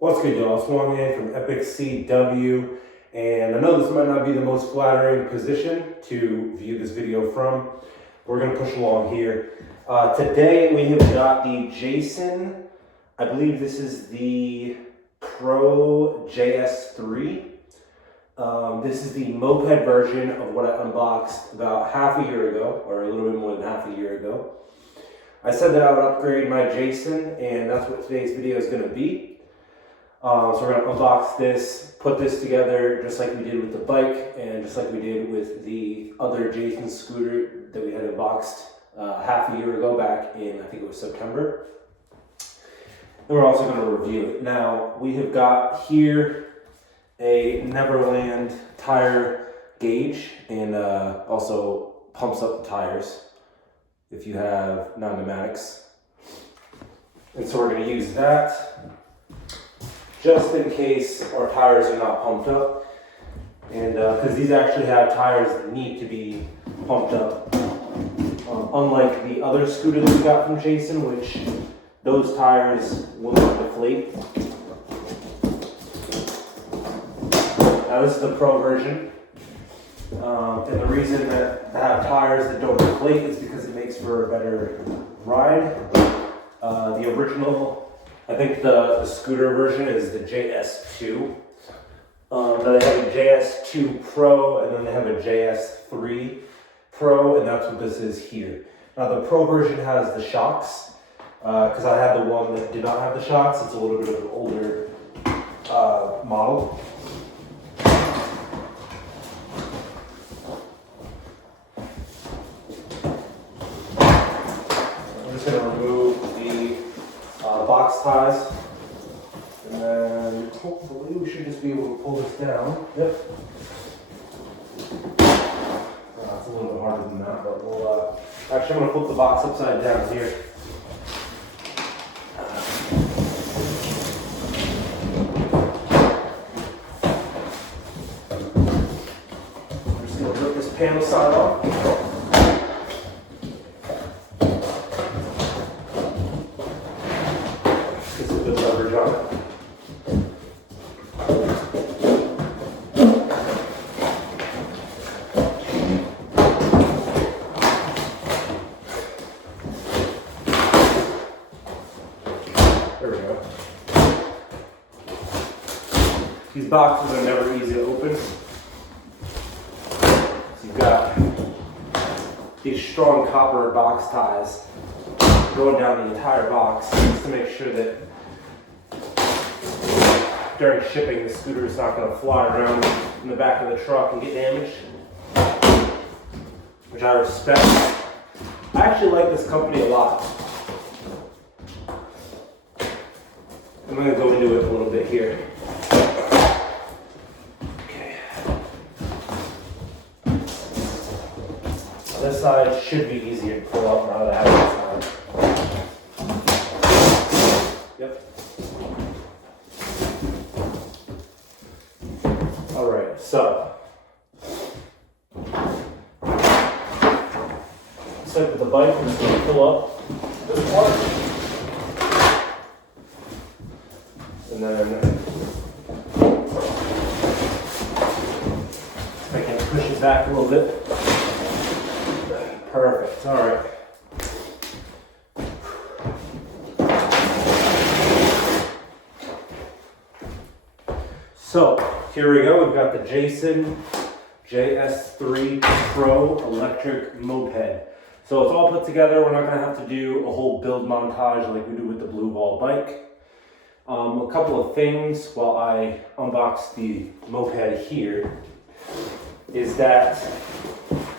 What's good, y'all? Swung in from Epiccw, and I know this might not be the most flattering position to view this video from. We're going to push along here. Today we have got the Jaison, I believe this is the Pro JS3. This is the moped version of what I unboxed about half a year ago, or a little bit more than half a year ago. I said that I would upgrade my Jaison, and that's what today's video is going to be. So we're going to unbox this, put this together just like we did with the bike and just like we did with the other Jaison scooter that we had unboxed half a year ago back in, I think it was September. And we're also going to review it. Now, we have got here a Neverland tire gauge, and also pumps up the tires if you have non-pneumatics. And so we're going to use that just in case our tires are not pumped up, and because these actually have tires that need to be pumped up, unlike the other scooter that we got from Jaison, which those tires will not deflate. Now this is the Pro version, and the reason that I have tires that don't deflate is because it makes for a better ride. The original, I think the scooter version is the JS2. Then they have a JS3 Pro, and then they have a JS3 Pro, and that's what this is here. Now the Pro version has the shocks, because I had the one that did not have the shocks. It's a little bit of an older model. I'm just going to remove the box ties, and then hopefully we should just be able to pull this down. Yep. It's a little bit harder than that, but we'll actually, I'm going to flip the box upside down here. I'm just going to rip this panel side off. There we go. These boxes are never easy to open. So you've got these strong copper box ties going down the entire box just to make sure that during shipping the scooter is not going to fly around in the back of the truck and get damaged, which I respect. I actually like this company a lot. I'm going to go into it a little bit here. Okay. This side should be easier to pull up now that I have this side. Yep. Alright, so. Just like with the bike, I'm just going to pull up this part. And then I can push it back a little bit. Perfect. All right. So here we go. We've got the Jaison JS3 Pro electric moped. So it's all put together. We're not going to have to do a whole build montage like we do with the Blue Ball bike. A couple of things while I unbox the moped here is that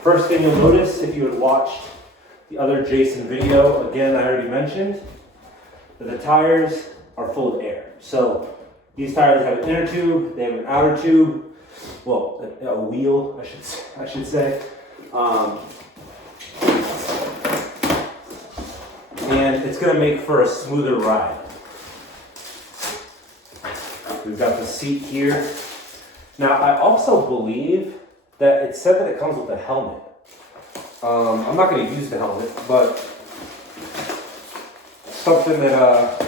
first thing you'll notice if you had watched the other Jaison video, again I already mentioned that the tires are full of air. So these tires have an inner tube, they have an outer tube, well a wheel I should say, and it's going to make for a smoother ride. We've got the seat here. Now, I also believe that it said that it comes with a helmet. I'm not going to use the helmet, but something that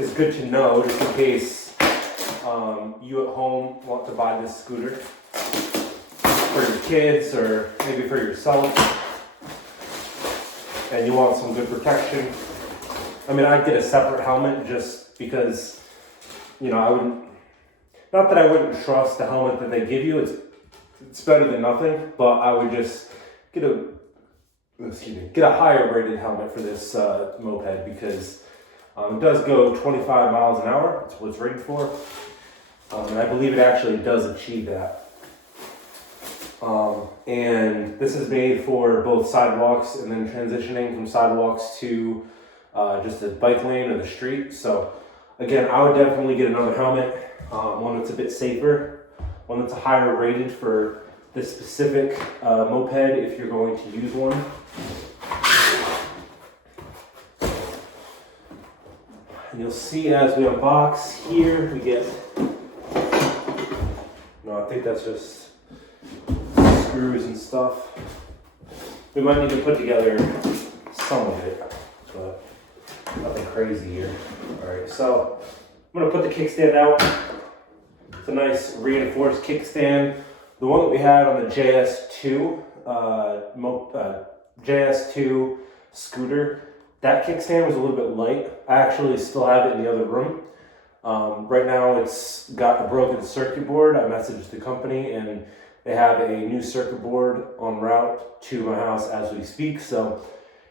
is good to know just in case you at home want to buy this scooter for your kids or maybe for yourself, and you want some good protection. I mean, I'd get a separate helmet just because, you know, I wouldn't, not that I wouldn't trust the helmet that they give you, it's better than nothing, but I would just get a higher rated helmet for this moped because it does go 25 miles an hour. That's what it's rated for. And I believe it actually does achieve that. And this is made for both sidewalks and then transitioning from sidewalks to just a bike lane or the street. So again, I would definitely get another helmet, one that's a bit safer, one that's a higher rated for this specific moped if you're going to use one. And you'll see as we unbox here, we get, no, I think that's just screws and stuff. We might need to put together some of it, but nothing crazy here. All right, so I'm gonna put the kickstand out. It's a nice reinforced kickstand. The one that we had on the JS2, JS2 scooter, that kickstand was a little bit light. I actually still have it in the other room. Right now it's got a broken circuit board. I messaged the company and they have a new circuit board en route to my house as we speak. So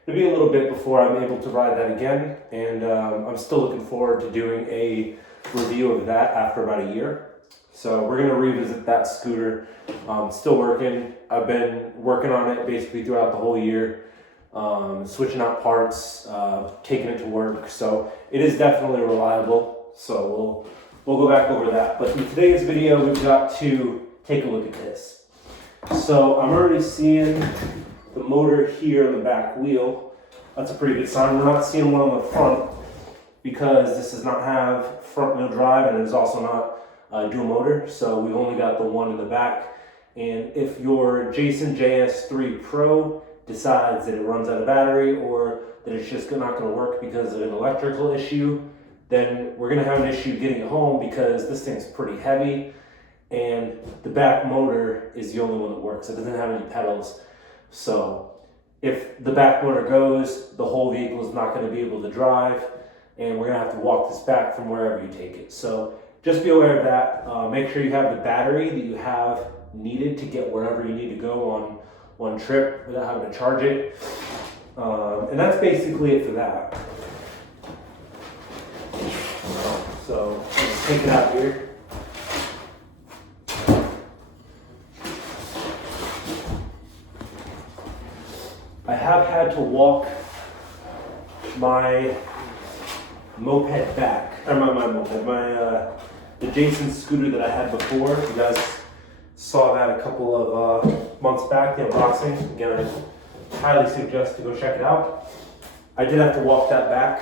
it'll be a little bit before I'm able to ride that again. And I'm still looking forward to doing a review of that after about a year. So we're gonna revisit that scooter. Still working. I've been working on it basically throughout the whole year. Switching out parts, taking it to work. So it is definitely reliable. So we'll go back over that. But in today's video, we've got to take a look at this. So I'm already seeing the motor here on the back wheel. That's a pretty good sign. We're not seeing one on the front because this does not have front wheel drive and it is also not dual motor. So we've only got the one in the back. And if your Jaison JS3 Pro decides that it runs out of battery or that it's just not going to work because of an electrical issue, then we're going to have an issue getting it home because this thing's pretty heavy and the back motor is the only one that works. It doesn't have any pedals. So if the back motor goes, the whole vehicle is not going to be able to drive and we're going to have to walk this back from wherever you take it. So just be aware of that. Make sure you have the battery that you have needed to get wherever you need to go on one trip without having to charge it. And that's basically it for that. So let's take it out here. I have had to walk my moped back, or the Jaison scooter that I had before. You guys saw that a couple of months back, the unboxing. Again, I highly suggest to go check it out. I did have to walk that back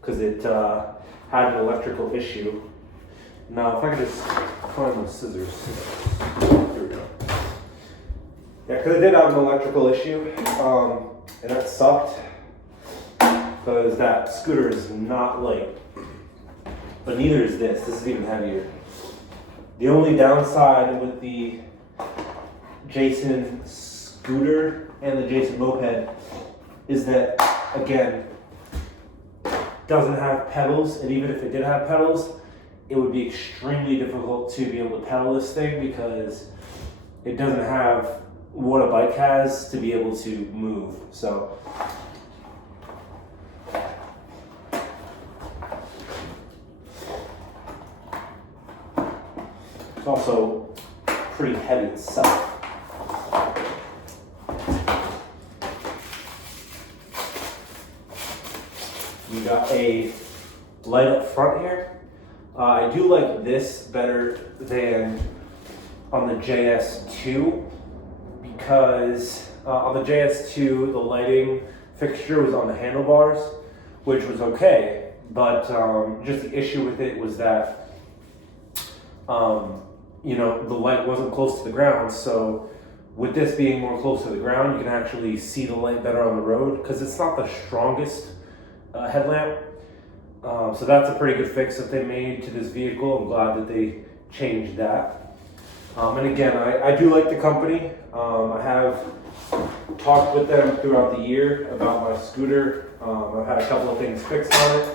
because it had an electrical issue. Now, if I could just find those scissors. Here we go. Yeah, because it did have an electrical issue, and that sucked because that scooter is not light. But neither is this. This is even heavier. The only downside with the Jaison scooter and the Jaison moped is that, again, doesn't have pedals, and even if it did have pedals, it would be extremely difficult to be able to pedal this thing because it doesn't have what a bike has to be able to move. So it's also pretty heavy itself. We got a light up front here. I do like this better than on the JS2 because on the JS2 the lighting fixture was on the handlebars, which was okay, but just the issue with it was that you know, the light wasn't close to the ground. So with this being more close to the ground, you can actually see the light better on the road because it's not the strongest headlamp. So that's a pretty good fix that they made to this vehicle. I'm glad that they changed that. And again, I do like the company. I have talked with them throughout the year about my scooter. I've had a couple of things fixed on it.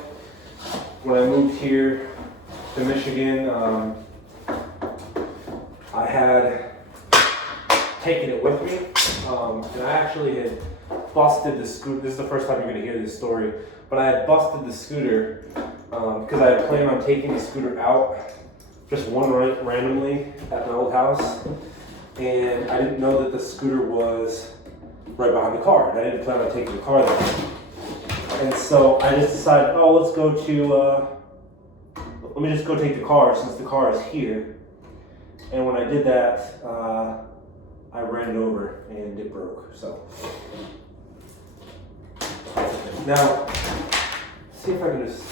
When I moved here to Michigan, I had taken it with me, and I actually had busted the scooter. This is the first time you're going to hear this story, but I had busted the scooter because I had planned on taking the scooter out just one night randomly at my old house, and I didn't know that the scooter was right behind the car, and I didn't plan on taking the car there. And so I just decided, oh, let me just go take the car since the car is here. And when I did that, I ran it over and it broke. So now, see if I can just,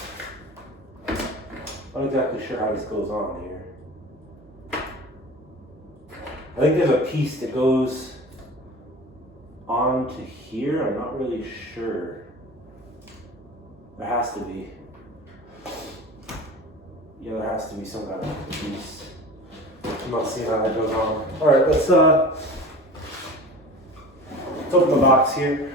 I'm not exactly sure how this goes on here. I think there's a piece that goes onto here. I'm not really sure. There has to be. Yeah, there has to be some kind of piece. I'm not seeing how that goes on. All right, let's open the box here.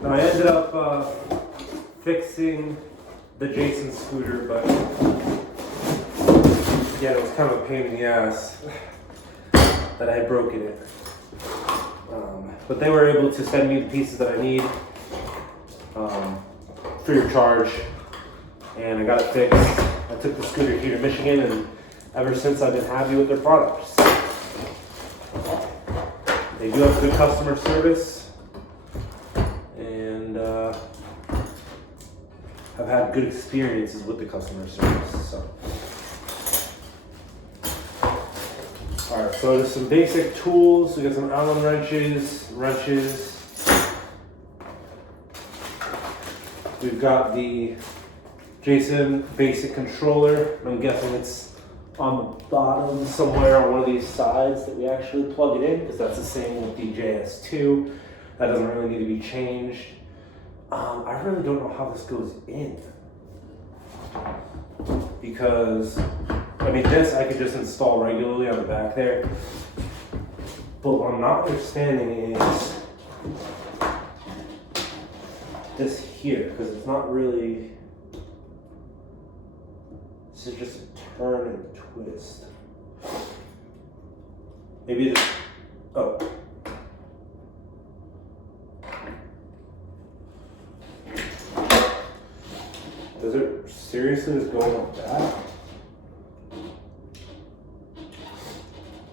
Now I ended up fixing the Jaison scooter, but again, it was kind of a pain in the ass that I had broken it. But they were able to send me the pieces that I need free of charge, and I got it fixed. I took the scooter here to Michigan, and ever since I've been happy with their products. They do have good customer service, and I've had good experiences with the customer service. So. Alright, so there's some basic tools. We got some Allen wrenches. We've got the Jaison basic controller. I'm guessing it's on the bottom somewhere on one of these sides that we actually plug it in, because that's the same with the JS2. That doesn't really need to be changed. I really don't know how this goes in, because I mean, this I could just install regularly on the back there. But what I'm not understanding is this here, because it's not really, this is just a turn and twist. Maybe this, oh. Does it seriously just go like that?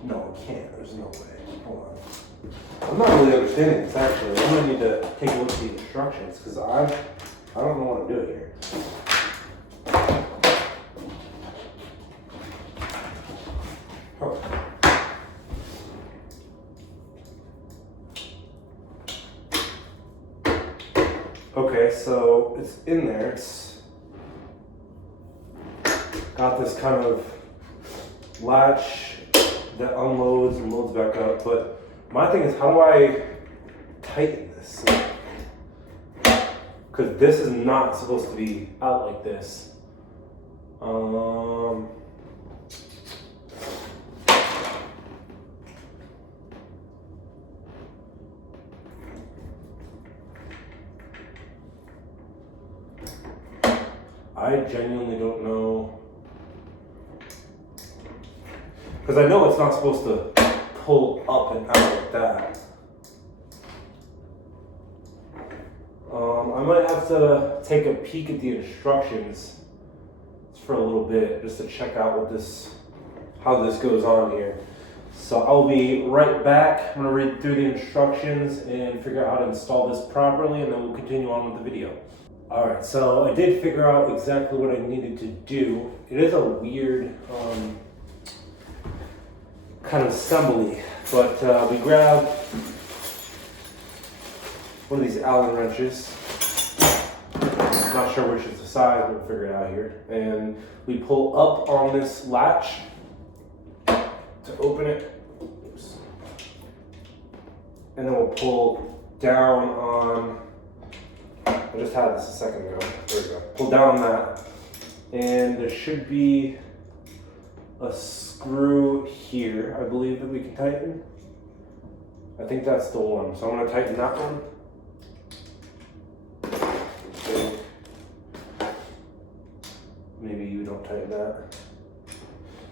No, it can't. There's no way. Hold on. I'm not really understanding this actually. I'm gonna need to take a look at the instructions, because I don't know what I'm doing here. Okay, so it's in there. It's got this kind of latch that unloads and loads back up, but my thing is, how do I tighten this? Because this is not supposed to be out like this. I genuinely don't know. Because I know it's not supposed to pull up and out like that. I might have to take a peek at the instructions for a little bit, just to check out how this goes on here. So I'll be right back. I'm gonna read through the instructions and figure out how to install this properly, and then we'll continue on with the video. All right, so I did figure out exactly what I needed to do. It is a weird kind of assembly, but we grabbed one of these Allen wrenches. Not sure which is the size, but we'll figure it out here. And we pull up on this latch to open it. Oops. And then we'll pull down on, I just had this a second ago. There we go. Pull down on that. And there should be a screw here, I believe, that we can tighten. I think that's the one. So I'm going to tighten that one. Okay. Maybe you don't tighten that.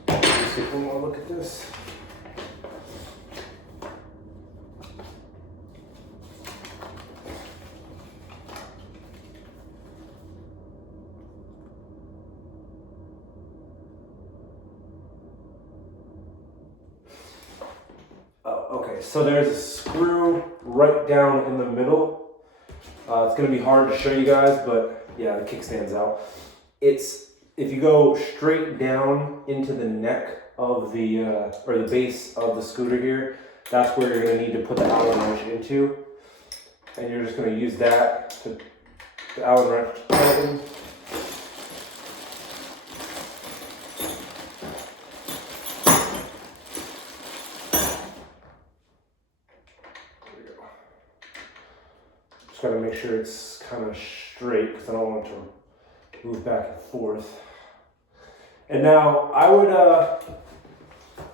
Let's take one more look at this. Okay, so there's a screw right down in the middle. It's going to be hard to show you guys, but yeah, the kickstand's out. If you go straight down into the neck of the, or the base of the scooter here, that's where you're going to need to put the Allen wrench into. And you're just going to use that to, the Allen wrench to tighten. Just got to make sure it's kind of straight because I don't want it to move back and forth. And now I would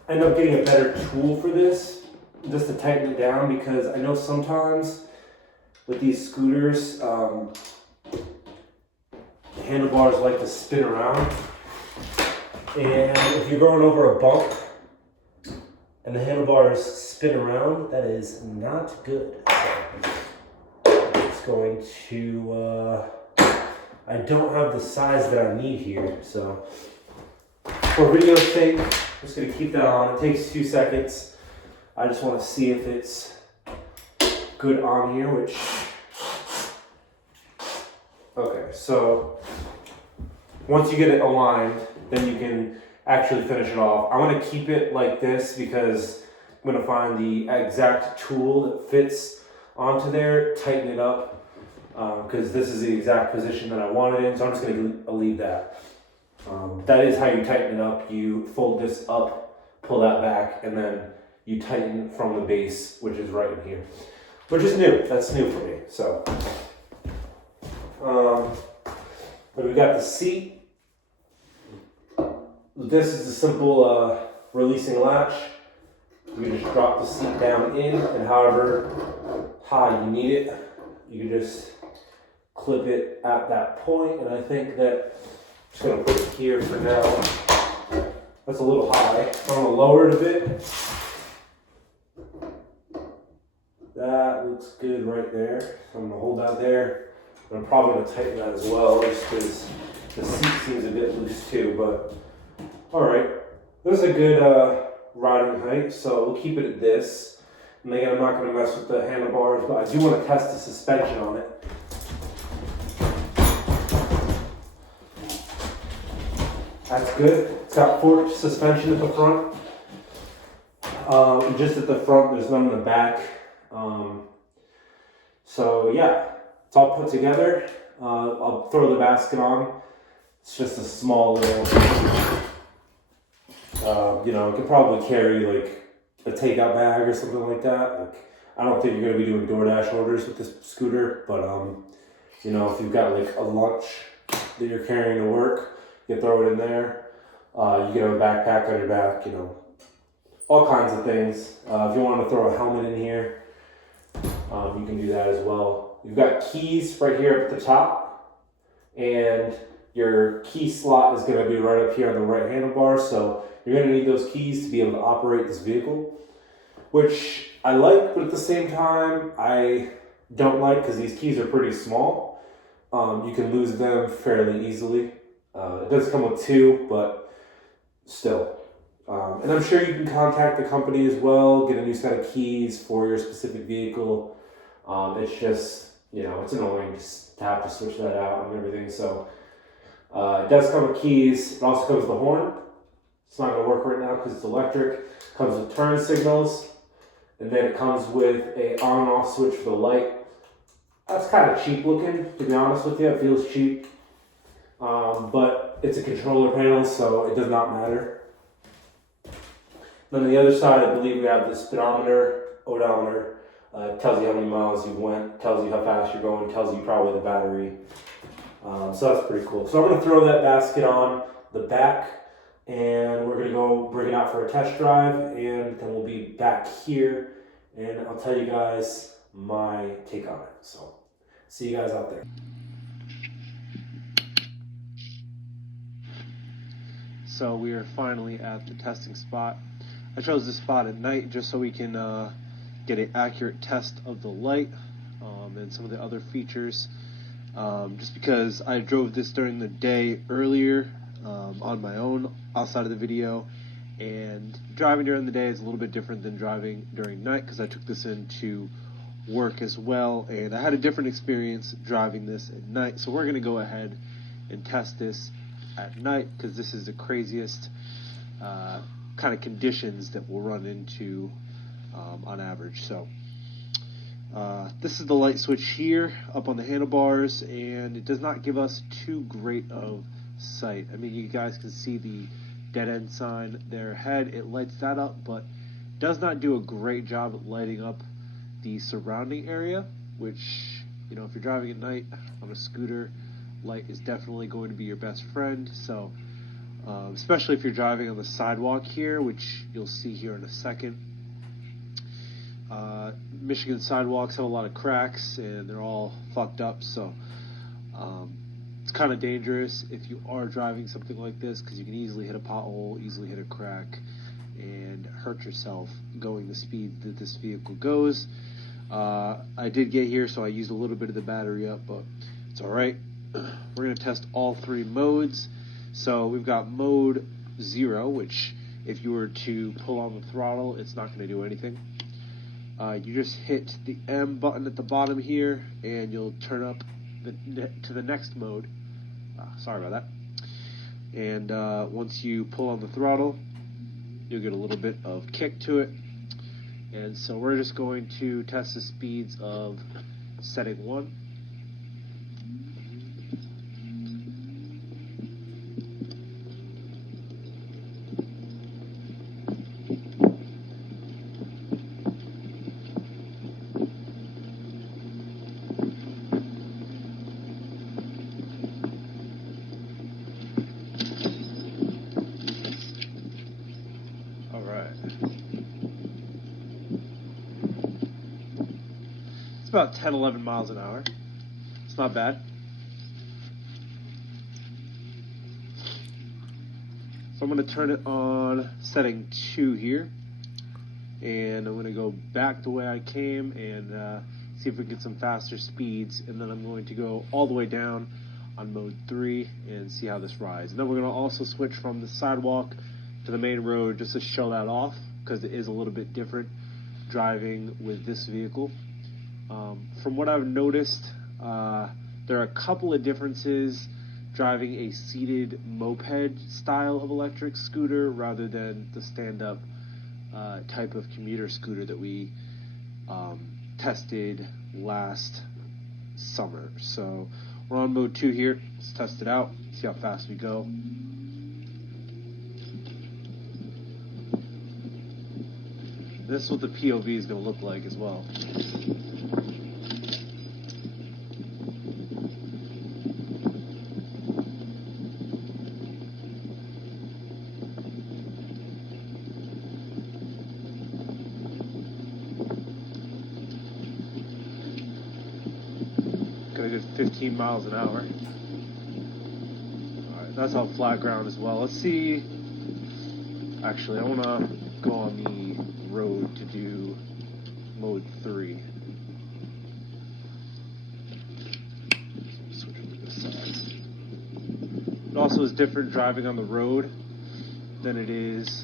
end up getting a better tool for this, just to tighten it down, because I know sometimes with these scooters, the handlebars like to spin around. And if you're going over a bump and the handlebars spin around, that is not good. It's going to, I don't have the size that I need here, so for video's sake, I'm just going to keep that on. It takes 2 seconds. I just want to see if it's good on here, which, okay, so once you get it aligned, then you can actually finish it off. I want to keep it like this because I'm going to find the exact tool that fits onto there, tighten it up, because this is the exact position that I want it in, so I'm just going to leave that. That is how you tighten it up. You fold this up, pull that back, and then you tighten from the base, which is right in here, which is new. That's new for me. So, but we got the seat. This is the simple releasing latch. You can just drop the seat down in, and however high you need it, you can just clip it at that point. And I think that I'm just gonna put it here for now. That's a little high. I'm gonna lower it a bit. That looks good right there. So I'm gonna hold that there. I'm probably gonna tighten that as well, just because the seat seems a bit loose too, but all right. This is a good riding height, so we'll keep it at this. And again, I'm not gonna mess with the handlebars, but I do wanna test the suspension on it. That's good. It's got fork suspension at the front. Just at the front, there's none in the back. So yeah, it's all put together. I'll throw the basket on. It's just a small little, you know, it could probably carry like a takeout bag or something like that. Like, I don't think you're gonna be doing DoorDash orders with this scooter, but you know, if you've got like a lunch that you're carrying to work, you throw it in there. You can have a backpack on your back, you know, all kinds of things. If you want to throw a helmet in here, you can do that as well. You've got keys right here up at the top, and your key slot is going to be right up here on the right handlebar. So you're going to need those keys to be able to operate this vehicle, which I like, but at the same time, I don't like because these keys are pretty small. You can lose them fairly easily. It does come with 2, but still. And I'm sure you can contact the company as well, get a new set of keys for your specific vehicle. It's just, you know, it's annoying just to have to switch that out and everything. So it does come with keys. It also comes with a horn. It's not going to work right now because it's electric. It comes with turn signals. And then it comes with a on and off switch for the light. That's kind of cheap looking, to be honest with you. It feels cheap. But it's a controller panel, so it does not matter. Then on the other side, I believe we have the speedometer, odometer. Tells you how many miles you went, tells you how fast you're going, tells you probably the battery. So that's pretty cool. So I'm going to throw that basket on the back, and we're going to go bring it out for a test drive, and then we'll be back here, and I'll tell you guys my take on it. So see you guys out there. So we are finally at the testing spot. I chose this spot at night just so we can get an accurate test of the light and some of the other features. Just because I drove this during the day earlier on my own outside of the video, and driving during the day is a little bit different than driving during night because I took this into work as well, and I had a different experience driving this at night. So we're going to go ahead and test this at night because this is the craziest kind of conditions that we'll run into on average. So this is the light switch here up on the handlebars, and it does not give us too great of sight. I mean, you guys can see the dead end sign there ahead. It lights that up, but does not do a great job at lighting up the surrounding area, which, you know, if you're driving at night on a scooter, light is definitely going to be your best friend. So especially if you're driving on the sidewalk here, which you'll see here in a second. Michigan sidewalks have a lot of cracks and they're all fucked up, so it's kind of dangerous if you are driving something like this, because you can easily hit a pothole, easily hit a crack, and hurt yourself going the speed that this vehicle goes. I did get here, so I used a little bit of the battery up, but it's alright. We're going to test all three modes. So we've got mode 0, which if you were to pull on the throttle, it's not going to do anything. You just hit the M button at the bottom here, and you'll turn up to the next mode. Sorry about that. And once you pull on the throttle, you'll get a little bit of kick to it. And so we're just going to test the speeds of setting 1. It's about 10-11 miles an hour. It's not bad. So I'm going to turn it on setting 2 here, and I'm going to go back the way I came and see if we get some faster speeds, and then I'm going to go all the way down on mode 3 and see how this rides. And then we're going to also switch from the sidewalk to the main road just to show that off, because it is a little bit different driving with this vehicle. From what I've noticed, there are a couple of differences driving a seated moped style of electric scooter rather than the stand-up type of commuter scooter that we tested last summer. So we're on mode 2 here. Let's test it out, see how fast we go. This is what the POV is going to look like as well. Got a good 15 miles an hour. Alright, that's on flat ground as well. Let's see. Actually, I want to go on the road to do mode 3. Switch over to this side. It also is different driving on the road than it is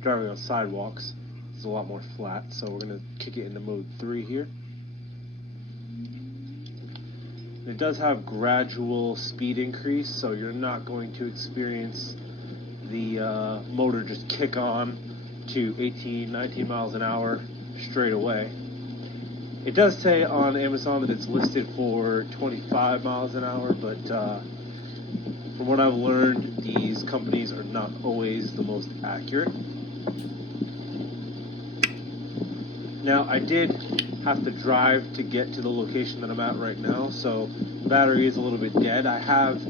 driving on sidewalks. It's a lot more flat, so we're going to kick it into mode 3 here. It does have gradual speed increase, so you're not going to experience the motor just kick on to 18, 19 miles an hour straight away. It does say on Amazon that it's listed for 25 miles an hour, but from what I've learned, these companies are not always the most accurate. Now, I did have to drive to get to the location that I'm at right now, so the battery is a little bit dead. I have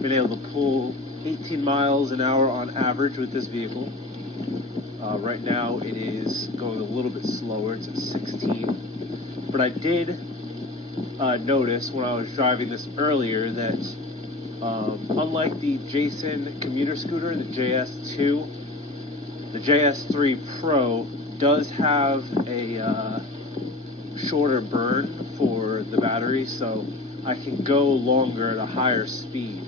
been able to pull 18 miles an hour on average with this vehicle. Right now it is going a little bit slower, it's at 16. But I did notice when I was driving this earlier that unlike the Jaison commuter scooter, the JS2, the JS3 Pro does have a shorter burn for the battery, so I can go longer at a higher speed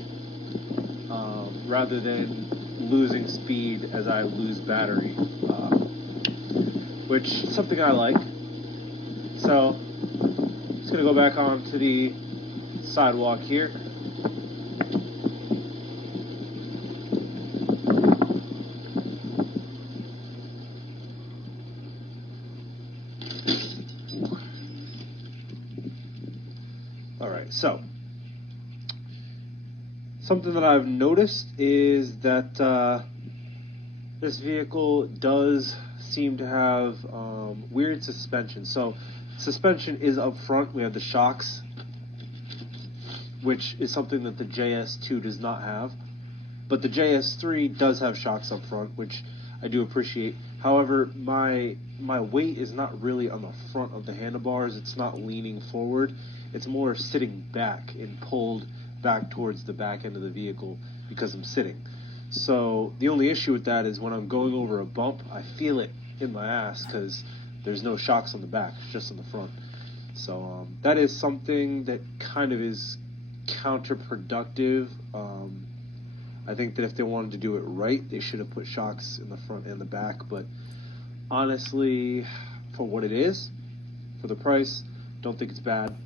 rather than losing speed as I lose battery, which is something I like. So I'm just gonna go back onto the sidewalk here. All right, so something that I've noticed is that this vehicle does seem to have weird suspension. So suspension is up front. We have the shocks, which is something that the JS2 does not have. But the JS3 does have shocks up front, which I do appreciate. However, my weight is not really on the front of the handlebars. It's not leaning forward. It's more sitting back and pulled back towards the back end of the vehicle because I'm sitting. So the only issue with that is when I'm going over a bump, I feel it in my ass because there's no shocks on the back, it's just on the front. So that is something that kind of is counterproductive. I think that if they wanted to do it right, they should have put shocks in the front and the back. But honestly, for what it is, for the price, don't think it's bad.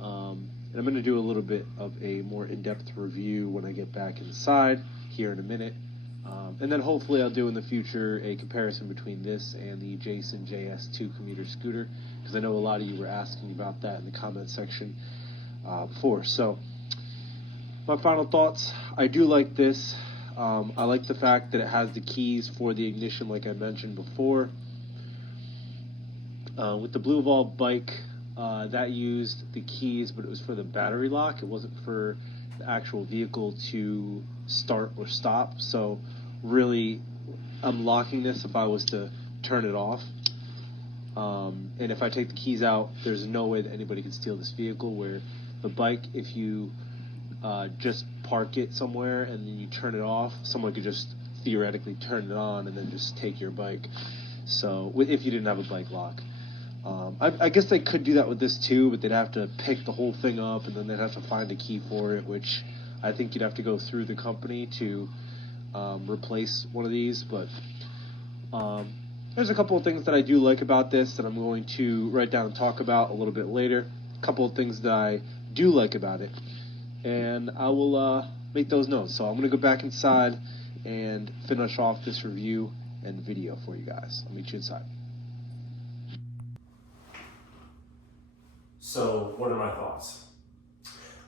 And I'm going to do a little bit of a more in-depth review when I get back inside here in a minute. And then hopefully I'll do in the future a comparison between this and the Jaison JS2 commuter scooter, because I know a lot of you were asking about that in the comment section before. So my final thoughts, I do like this. I like the fact that it has the keys for the ignition like I mentioned before. With the Blue Vault bike, that used the keys, but it was for the battery lock. It wasn't for the actual vehicle to start or stop. So really, I'm locking this if I was to turn it off. And if I take the keys out, there's no way that anybody can steal this vehicle, where the bike, if you just park it somewhere and then you turn it off, someone could just theoretically turn it on and then just take your bike. So if you didn't have a bike lock. I guess they could do that with this too, but they'd have to pick the whole thing up and then they'd have to find a key for it, which I think you'd have to go through the company to replace one of these. But there's a couple of things that I do like about this that I'm going to write down and talk about a little bit later. A couple of things that I do like about it, and I will make those notes. So I'm going to go back inside and finish off this review and video for you guys. I'll meet you inside. So, what are my thoughts?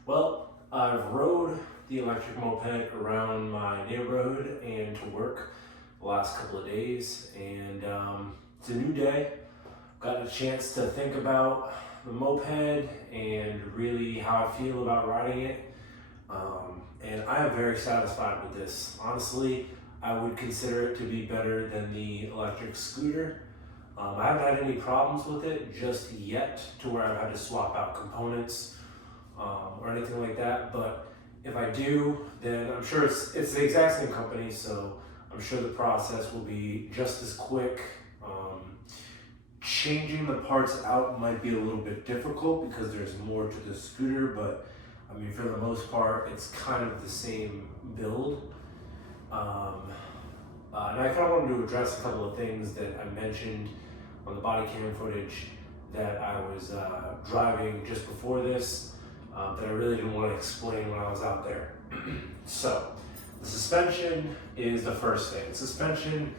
Well, I've rode the electric moped around my neighborhood and to work the last couple of days, and it's a new day. Got a chance to think about the moped and really how I feel about riding it, and I am very satisfied with this. Honestly, I would consider it to be better than the electric scooter. I haven't had any problems with it just yet to where I've had to swap out components or anything like that, but if I do, then I'm sure it's the exact same company, so I'm sure the process will be just as quick. Changing the parts out might be a little bit difficult because there's more to the scooter, but I mean, for the most part, it's kind of the same build. And I kind of wanted to address a couple of things that I mentioned on the body cam footage that I was driving just before this that I really didn't want to explain when I was out there. So, the suspension is the first thing. Suspension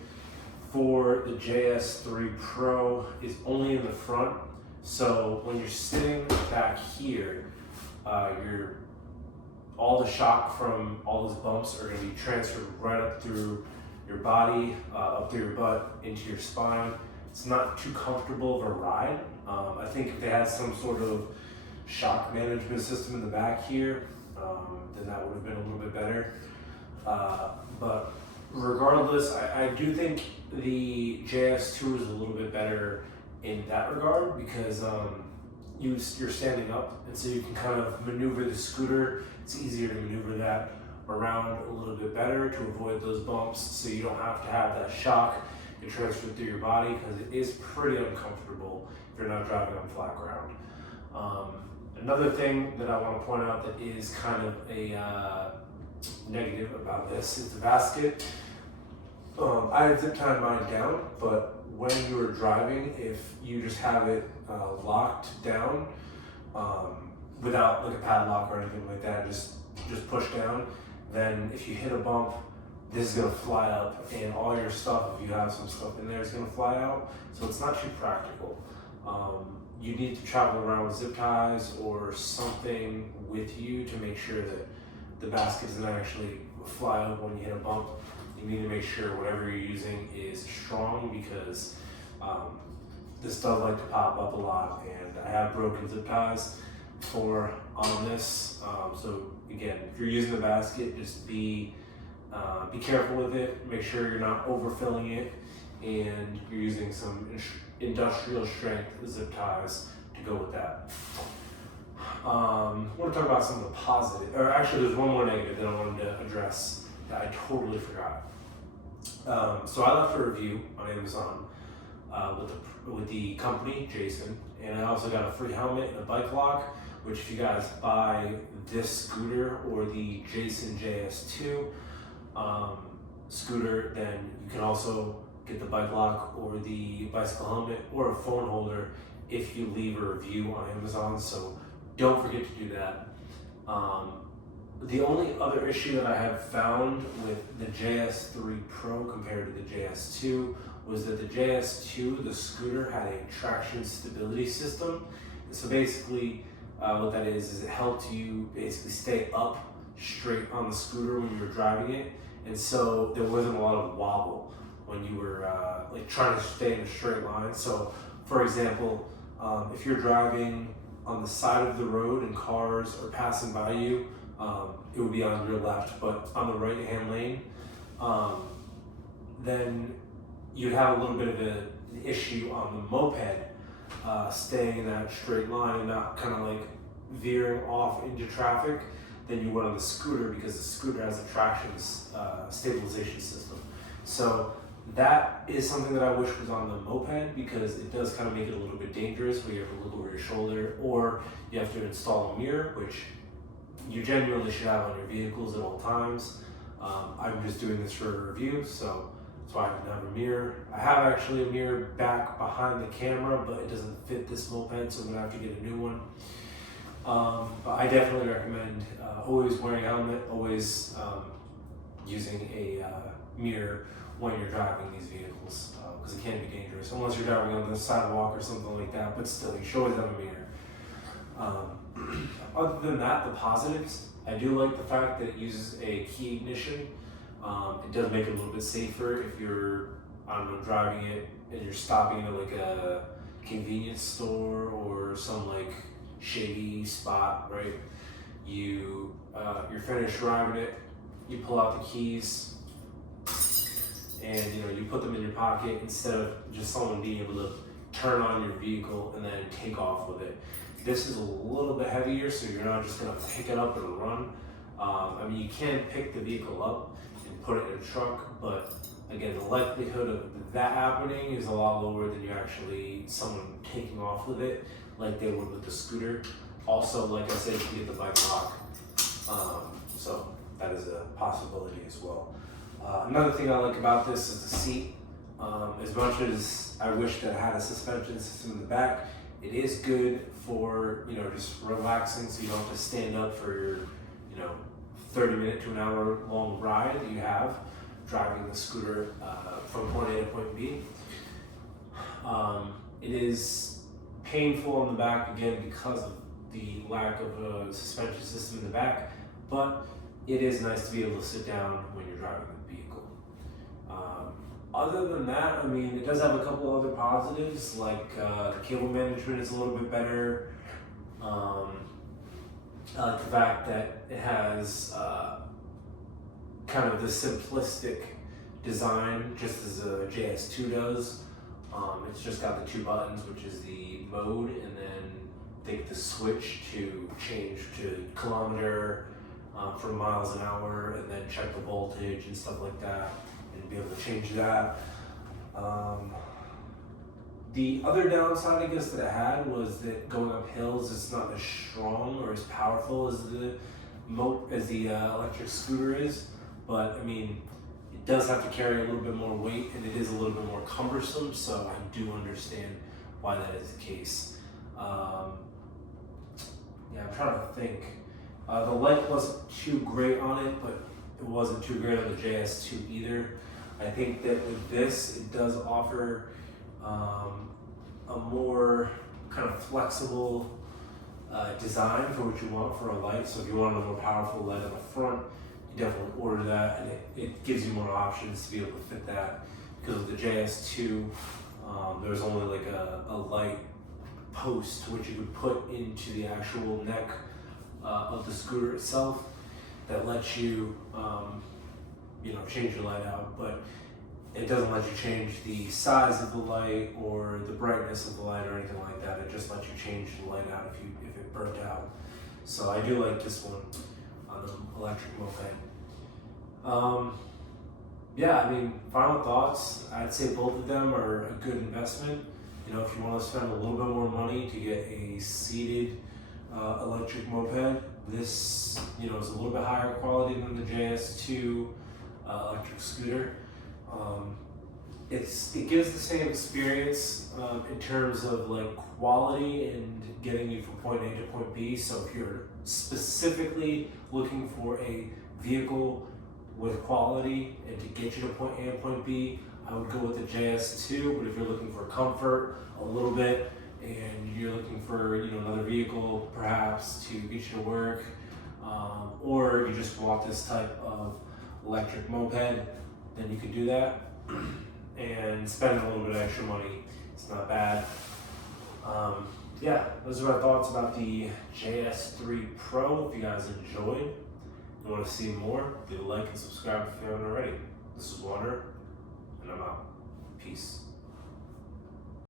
for the JS3 Pro is only in the front, So when you're sitting back here, all the shock from all those bumps are going to be transferred right up through your body, up through your butt, into your spine. It's not too comfortable of a ride. I think if they had some sort of shock management system in the back here, then that would have been a little bit better. But regardless, I do think the JS2 is a little bit better in that regard because you're standing up, and so you can kind of maneuver the scooter. It's easier to maneuver that around a little bit better to avoid those bumps, so you don't have to have that shock get transferred through your body, because it is pretty uncomfortable if you're not driving on flat ground. Another thing that I want to point out that is kind of a negative about this is the basket. I had zip tied mine down, but when you are driving, if you just have it locked down without like a padlock or anything like that, just push down, then if you hit a bump, this is going to fly up, and all your stuff, if you have some stuff in there, is going to fly out. So it's not too practical. You need to travel around with zip ties or something with you to make sure that the basket doesn't actually fly up when you hit a bump. You need to make sure whatever you're using is strong, because this does like to pop up a lot, and I have broken zip ties before on this. So again, if you're using the basket, just be careful with it. Make sure you're not overfilling it, and you're using some industrial strength zip ties to go with that. I want to talk about some of the positive, or actually there's one more negative that I wanted to address that I totally forgot. So I left a review on Amazon with the company, Jaison, and I also got a free helmet and a bike lock, which if you guys buy this scooter or the Jaison JS2 scooter, then you can also get the bike lock or the bicycle helmet or a phone holder if you leave a review on Amazon, so don't forget to do that. The only other issue that I have found with the JS3 Pro compared to the JS2 was that the JS2, the scooter, had a traction stability system. And so basically what that is it helped you basically stay up straight on the scooter when you were driving it. And so there wasn't a lot of wobble when you were like trying to stay in a straight line. So for example, if you're driving on the side of the road and cars are passing by you, it would be on your left, but on the right hand lane, then you'd have a little bit of an issue on the moped staying in that straight line and not kind of like veering off into traffic than you would on the scooter, because the scooter has a traction stabilization system. So that is something that I wish was on the moped, because it does kind of make it a little bit dangerous where you have to look over your shoulder, or you have to install a mirror, which you genuinely should have on your vehicles at all times. I'm just doing this for a review, so that's why I didn't have a mirror. I have actually a mirror back behind the camera, but it doesn't fit this moped, so I'm gonna have to get a new one. But I definitely recommend always wearing a helmet, always using a mirror when you're driving these vehicles, because it can be dangerous, unless you're driving on the sidewalk or something like that, but still, you should always have a mirror. Other than that, the positives, I do like the fact that it uses a key ignition. It does make it a little bit safer if you're, I don't know, driving it and you're stopping at like a convenience store or some like shady spot, right? You're finished driving it, you pull out the keys, and you put them in your pocket instead of just someone being able to turn on your vehicle and then take off with it. This is a little bit heavier, so you're not just gonna pick it up and run. I mean, you can pick the vehicle up and put it in a truck, but again, the likelihood of that happening is a lot lower than you actually someone taking off with it like they would with the scooter. Also, like I said, you can get the bike lock, so that is a possibility as well. Another thing I like about this is the seat. As much as I wish that it had a suspension system in the back, it is good for just relaxing, so you don't have to stand up for your 30-minute to an hour long ride that you have driving the scooter from point A to point B. It is painful on the back again because of the lack of a suspension system in the back, but it is nice to be able to sit down when you're driving the vehicle. Other than that, I mean, it does have a couple other positives, like the cable management is a little bit better. I like the fact that it has kind of the simplistic design, just as a JS2 does. It's just got the 2 buttons, which is the mode, and then I think the switch to change to kilometer from miles an hour, and then check the voltage and stuff like that, and be able to change that. The other downside, I guess, that it had was that going up hills, it's not as strong or as powerful as the electric scooter is. But I mean, it does have to carry a little bit more weight, and it is a little bit more cumbersome. So I do understand why that is the case. Yeah, I'm trying to think. The light wasn't too great on it, but it wasn't too great on the JS2 either. I think that with this, it does offer a more kind of flexible design for what you want for a light. So if you want a more powerful light on the front, you definitely order that, and it gives you more options to be able to fit that. Because with the JS2, there's only like a light post which you could put into the actual neck of the scooter itself that lets you, change your light out, but it doesn't let you change the size of the light or the brightness of the light or anything like that. It just lets you change the light out if it burnt out. So I do like this one on the electric moped. Yeah, I mean, final thoughts. I'd say both of them are a good investment. If you want to spend a little bit more money to get a seated electric moped, this is a little bit higher quality than the JS2 electric scooter. It gives the same experience in terms of like quality and getting you from point A to point B. So if you're specifically looking for a vehicle with quality and to get you to point A and point B, I would go with the JS2. But if you're looking for comfort a little bit and you're looking for another vehicle perhaps to get you to work, or you just want this type of electric moped, then you can do that and spend a little bit of extra money. It's not bad. Yeah, those are my thoughts about the JS3 Pro. If you guys enjoyed and want to see more, leave a like and subscribe if you haven't already. This is Water, and I'm out. Peace.